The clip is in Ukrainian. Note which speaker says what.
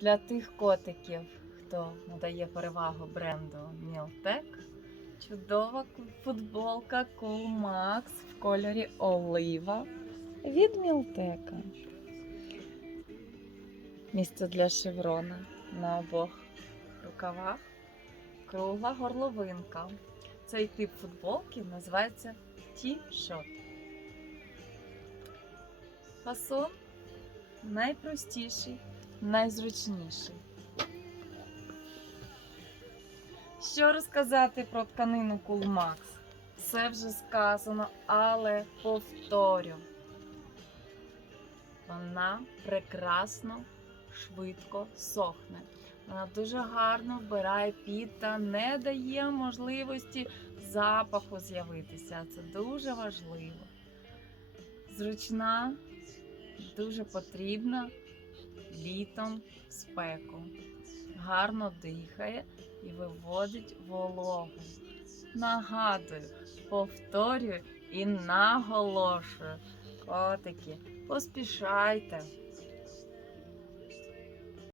Speaker 1: Для тих котиків, хто надає перевагу бренду Мілтек, чудова футболка Cool Max в кольорі олива від Мілтека. Місце для шеврона на обох рукавах. Кругла горловинка. Цей тип футболки називається Ті-шот. Фасон найпростіший, найзручніший. Що розказати про тканину Cool Max? Все вже сказано, але повторю. Вона прекрасно, швидко сохне. Вона дуже гарно вбирає піт та не дає можливості запаху з'явитися. Це дуже важливо. Зручна, дуже потрібна літом спеку. Гарно дихає і виводить вологу. Нагадую, повторюю і наголошую. Котики, поспішайте.